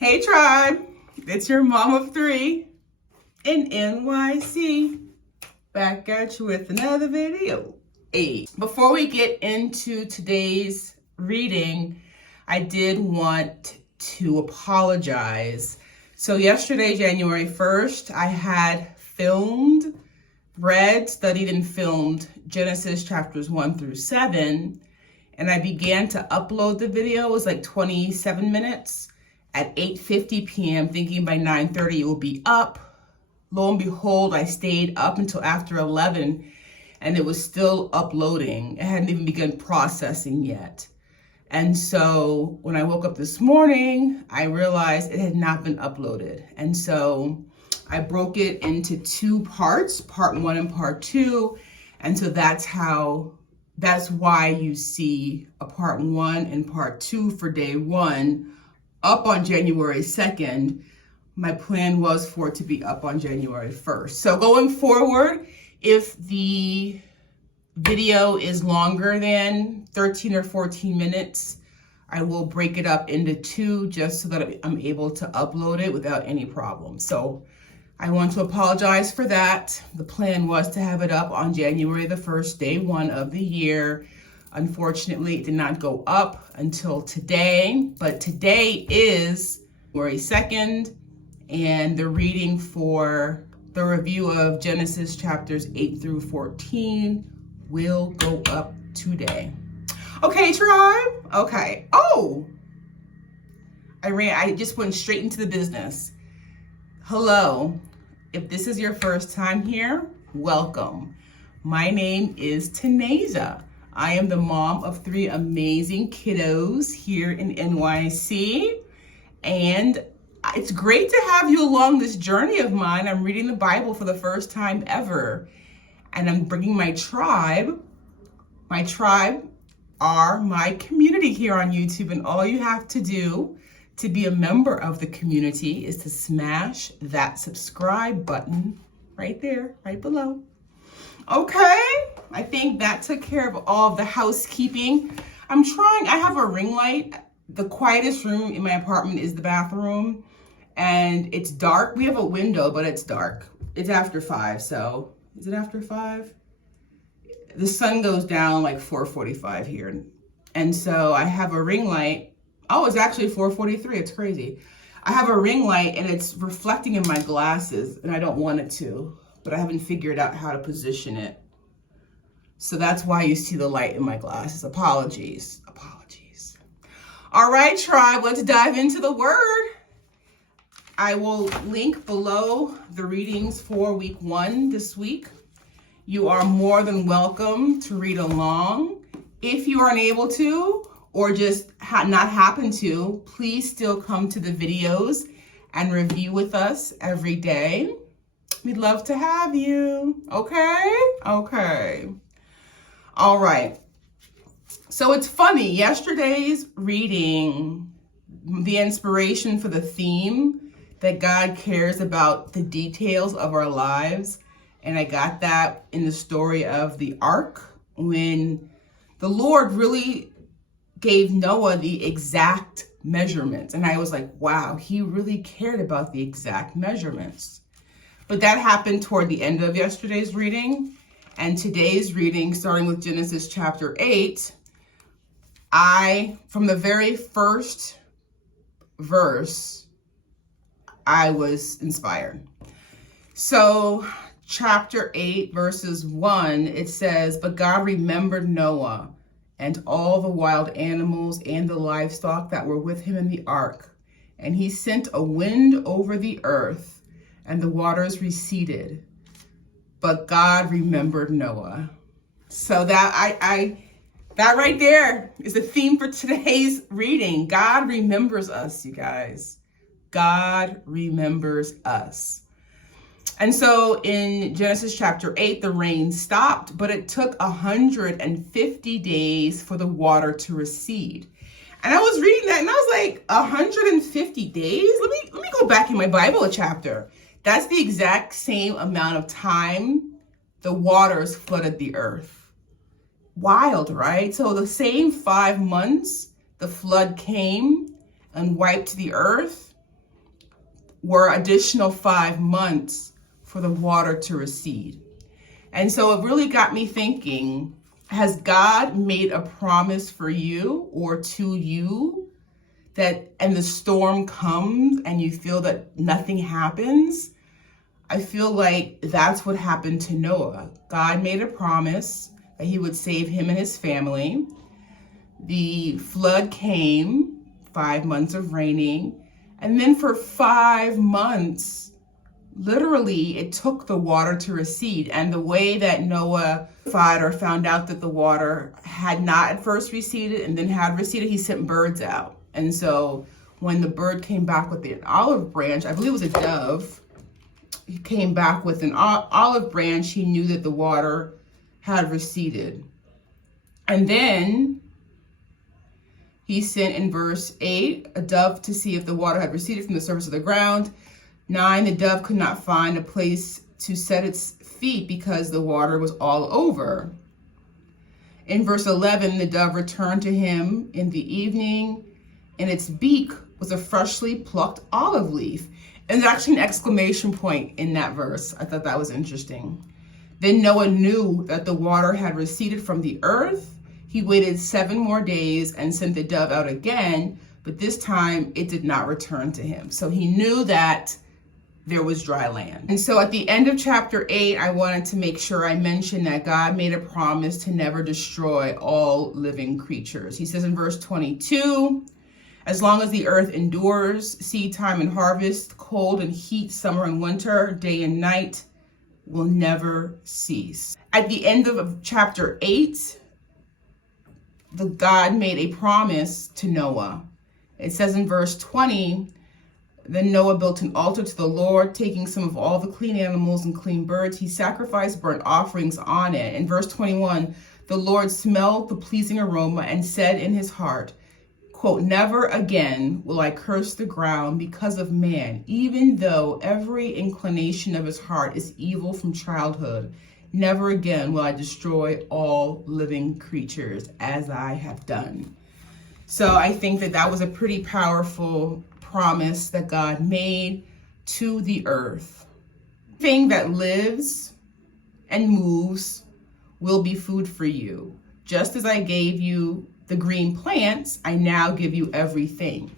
Hey tribe, it's your mom of three in NYC. Back at you with another video. Hey, before we get into today's reading, I did want to apologize. So yesterday, January 1st, I had read, studied, and filmed Genesis chapters 1 through 7, and I began to upload the video. It was like 27 minutes. At 8:50 p.m., thinking by 9:30 it will be up. Lo and behold, I stayed up until after 11 and it was still uploading. It hadn't even begun processing yet. And so when I woke up this morning, I realized it had not been uploaded. And so I broke it into two parts, part 1 and part 2. And so that's why you see a part 1 and part 2 for day 1 up on January 2nd. My plan was for it to be up on January 1st. So going forward, if the video is longer than 13 or 14 minutes, I will break it up into 2 just so that I'm able to upload it without any problem. So I want to apologize for that. The plan was to have it up on January the 1st, day 1 of the year. Unfortunately, it did not go up until today, but today is January 2nd, and the reading for the review of Genesis chapters 8 through 14 will go up today. Okay, tribe? Okay. Oh! I just went straight into the business. Hello. If this is your first time here, welcome. My name is Teneza. I am the mom of 3 amazing kiddos here in NYC, and it's great to have you along this journey of mine. I'm reading the Bible for the first time ever, and I'm bringing my tribe. My tribe are my community here on YouTube, and all you have to do to be a member of the community is to smash that subscribe button right there, right below. Okay, I think that took care of all of the housekeeping. I have a ring light. The quietest room in my apartment is the bathroom, and it's dark. We have a window, but it's dark. It's after 5, so, is it after 5? The sun goes down like 4:45 here, and so I have a ring light. Oh, it's actually 4:43, it's crazy. I have a ring light, and it's reflecting in my glasses, and I don't want it to. But I haven't figured out how to position it. So that's why you see the light in my glasses. Apologies. All right, tribe, let's dive into the word. I will link below the readings for week 1 this week. You are more than welcome to read along. If you are unable to, or just not happen to, please still come to the videos and review with us every day. We'd love to have you. Okay. All right. So it's funny, yesterday's reading, the inspiration for the theme that God cares about the details of our lives. And I got that in the story of the ark, when the Lord really gave Noah the exact measurements. And I was like, wow, he really cared about the exact measurements. But that happened toward the end of yesterday's reading. And today's reading, starting with Genesis chapter 8, from the very first verse, I was inspired. So chapter 8, verses 1, it says, "But God remembered Noah and all the wild animals and the livestock that were with him in the ark. And he sent a wind over the earth, and the waters receded, but God remembered Noah." So that right there is the theme for today's reading. God remembers us, you guys. God remembers us. And so in Genesis chapter 8, the rain stopped, but it took 150 days for the water to recede. And I was reading that and I was like, 150 days? Let me go back in my Bible a chapter. That's the exact same amount of time the waters flooded the earth. Wild, right? So the same 5 months the flood came and wiped the earth, were additional 5 months for the water to recede. And so it really got me thinking, has God made a promise for you or to you that, and the storm comes and you feel that nothing happens? I feel like that's what happened to Noah. God made a promise that he would save him and his family. The flood came, 5 months of raining, and then for 5 months, literally, it took the water to recede. And the way that Noah found out that the water had not at first receded and then had receded, he sent birds out. And so when the bird came back with an olive branch, I believe it was a dove, he came back with an olive branch, he knew that the water had receded. And then he sent in verse 8, a dove to see if the water had receded from the surface of the ground. 9, the dove could not find a place to set its feet because the water was all over. In verse 11, the dove returned to him in the evening. In its beak was a freshly plucked olive leaf. And there's actually an exclamation point in that verse. I thought that was interesting. Then Noah knew that the water had receded from the earth. He waited 7 more days and sent the dove out again, but this time it did not return to him. So he knew that there was dry land. And so at the end of chapter 8, I wanted to make sure I mentioned that God made a promise to never destroy all living creatures. He says in verse 22, as long as the earth endures, seed time and harvest, cold and heat, summer and winter, day and night will never cease. At the end of chapter 8, God made a promise to Noah. It says in verse 20, then Noah built an altar to the Lord, taking some of all the clean animals and clean birds. He sacrificed burnt offerings on it. In verse 21, the Lord smelled the pleasing aroma and said in his heart, quote, never again will I curse the ground because of man, even though every inclination of his heart is evil from childhood. Never again will I destroy all living creatures as I have done. So I think that that was a pretty powerful promise that God made to the earth. Thing that lives and moves will be food for you. Just as I gave you the green plants, I now give you everything.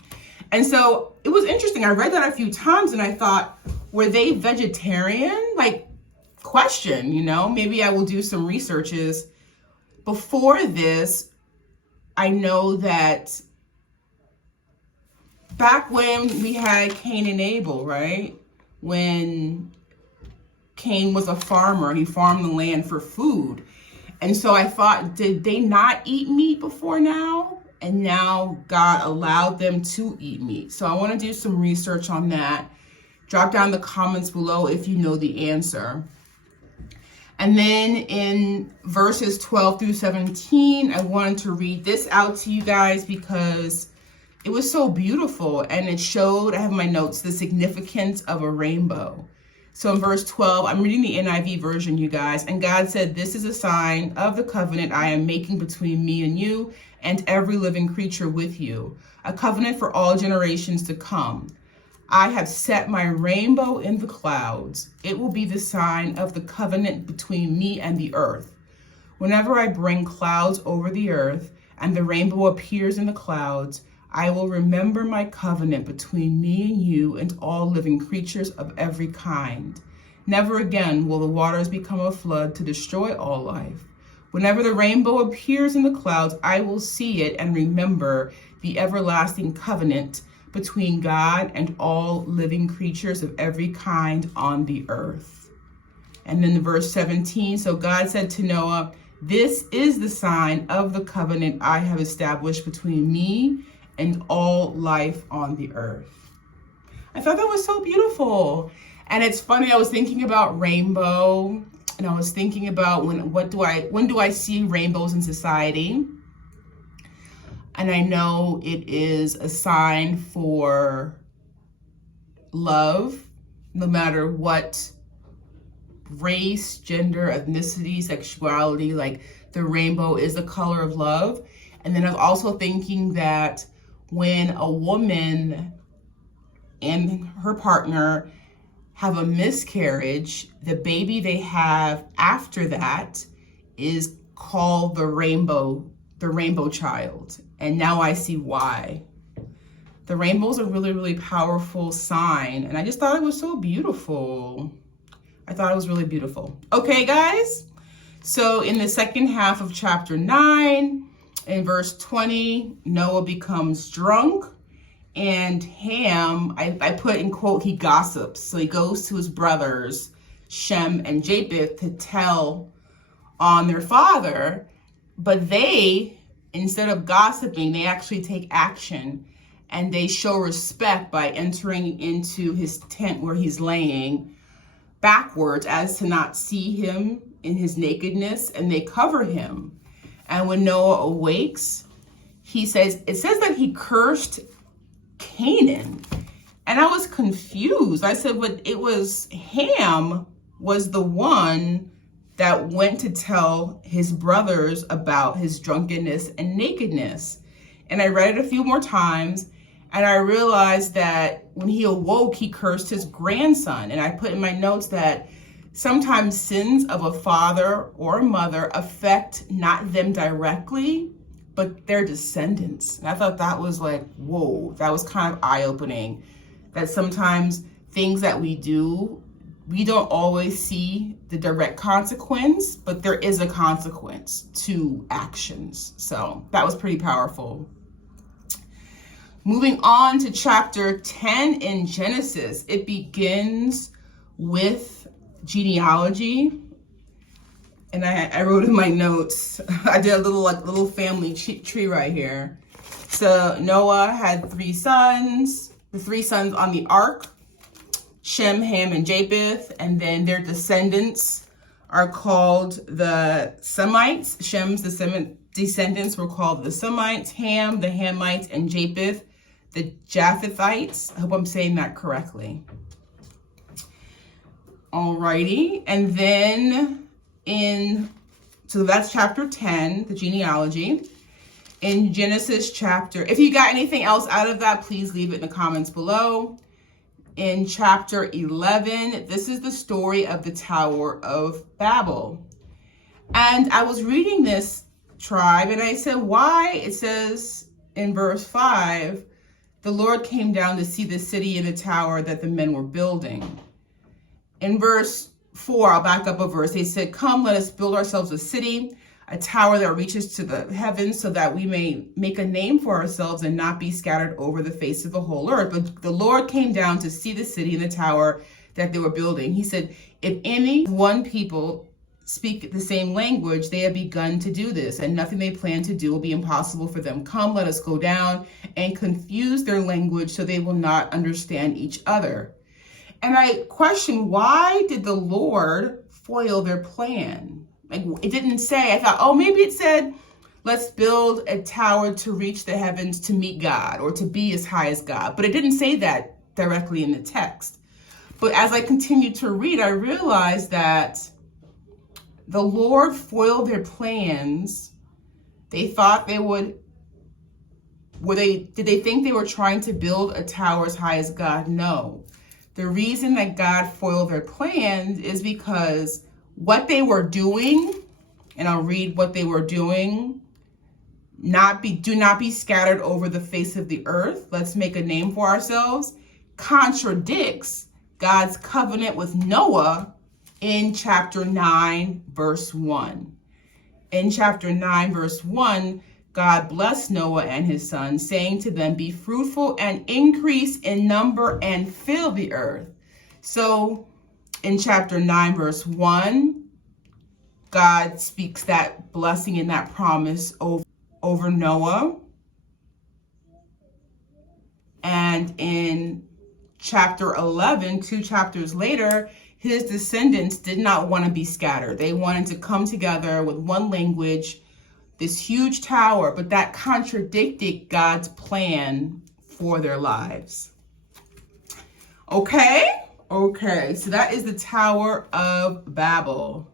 And so it was interesting. I read that a few times and I thought, were they vegetarian? Like, question, maybe I will do some researches. Before this, I know that back when we had Cain and Abel, right? When Cain was a farmer, he farmed the land for food. And so I thought, did they not eat meat before now? And now God allowed them to eat meat. So I want to do some research on that. Drop down in the comments below if you know the answer. And then in verses 12 through 17, I wanted to read this out to you guys because it was so beautiful and it showed, I have in my notes, the significance of a rainbow. So in verse 12, I'm reading the NIV version, you guys, and God said, this is a sign of the covenant I am making between me and you and every living creature with you, a covenant for all generations to come. I have set my rainbow in the clouds. It will be the sign of the covenant between me and the earth. Whenever I bring clouds over the earth and the rainbow appears in the clouds, I will remember my covenant between me and you and all living creatures of every kind. Never again will the waters become a flood to destroy all life. Whenever the rainbow appears in the clouds, I will see it and remember the everlasting covenant between God and all living creatures of every kind on the earth. And then verse 17, so God said to Noah, this is the sign of the covenant I have established between me and all life on the earth. I thought that was so beautiful. And it's funny, I was thinking about rainbow, and I was thinking about when do I see rainbows in society? And I know it is a sign for love, no matter what race, gender, ethnicity, sexuality, like the rainbow is the color of love. And then I was also thinking that when a woman and her partner have a miscarriage. The baby they have after that is called the rainbow child. And now I see why. The rainbow is a really, really powerful sign. And I just thought it was so beautiful. I thought it was really beautiful. Okay, guys. So in the second half of chapter 9, in verse 20, Noah becomes drunk. And Ham, I put in quote, he gossips. So he goes to his brothers, Shem and Japheth, to tell on their father. But they, instead of gossiping, they actually take action. And they show respect by entering into his tent where he's laying backwards as to not see him in his nakedness. And they cover him. And when Noah awakes, it says that he cursed Canaan. And I was confused. I said, but it was Ham was the one that went to tell his brothers about his drunkenness and nakedness. And I read it a few more times, and I realized that when he awoke, he cursed his grandson. And I put in my notes that sometimes sins of a father or a mother affect not them directly, but their descendants. And I thought that was like, whoa, that was kind of eye-opening. That sometimes things that we do, we don't always see the direct consequence, but there is a consequence to actions. So that was pretty powerful. Moving on to chapter 10 in Genesis, it begins with genealogy. And I wrote in my notes, I did a little family tree right here. So Noah had 3 sons, the 3 sons on the ark, Shem, Ham, and Japheth, and then their descendants are called the Semites. Shem's descendants were called the Semites, Ham, the Hamites, and Japheth, the Japhethites. I hope I'm saying that correctly. Alrighty, and then so that's chapter 10, the genealogy. In Genesis chapter, if you got anything else out of that, please leave it in the comments below. In chapter 11, this is the story of the Tower of Babel. And I was reading this tribe and I said, why? It says in verse 5, the Lord came down to see the city and the tower that the men were building. In verse 4, I'll back up a verse. They said, come, let us build ourselves a city, a tower that reaches to the heavens so that we may make a name for ourselves and not be scattered over the face of the whole earth. But the Lord came down to see the city and the tower that they were building. He said, if any one people speak the same language, they have begun to do this, and nothing they plan to do will be impossible for them. Come, let us go down and confuse their language so they will not understand each other. And I question, why did the Lord foil their plan? Like, it didn't say, I thought, oh, maybe it said, let's build a tower to reach the heavens to meet God or to be as high as God. But it didn't say that directly in the text. But as I continued to read, I realized that the Lord foiled their plans. They thought they would, did they think they were trying to build a tower as high as God? No. The reason that God foiled their plans is because what they were doing, and I'll read what they were doing, do not be scattered over the face of the earth, let's make a name for ourselves, contradicts God's covenant with Noah in chapter 9, verse 1. In chapter 9, verse 1, God blessed Noah and his sons, saying to them, be fruitful and increase in number and fill the earth. So in chapter 9, verse 1, God speaks that blessing and that promise over Noah. And in chapter 11, 2 chapters later, his descendants did not want to be scattered. They wanted to come together with one language, this huge tower, but that contradicted God's plan for their lives. Okay, so that is the Tower of Babel.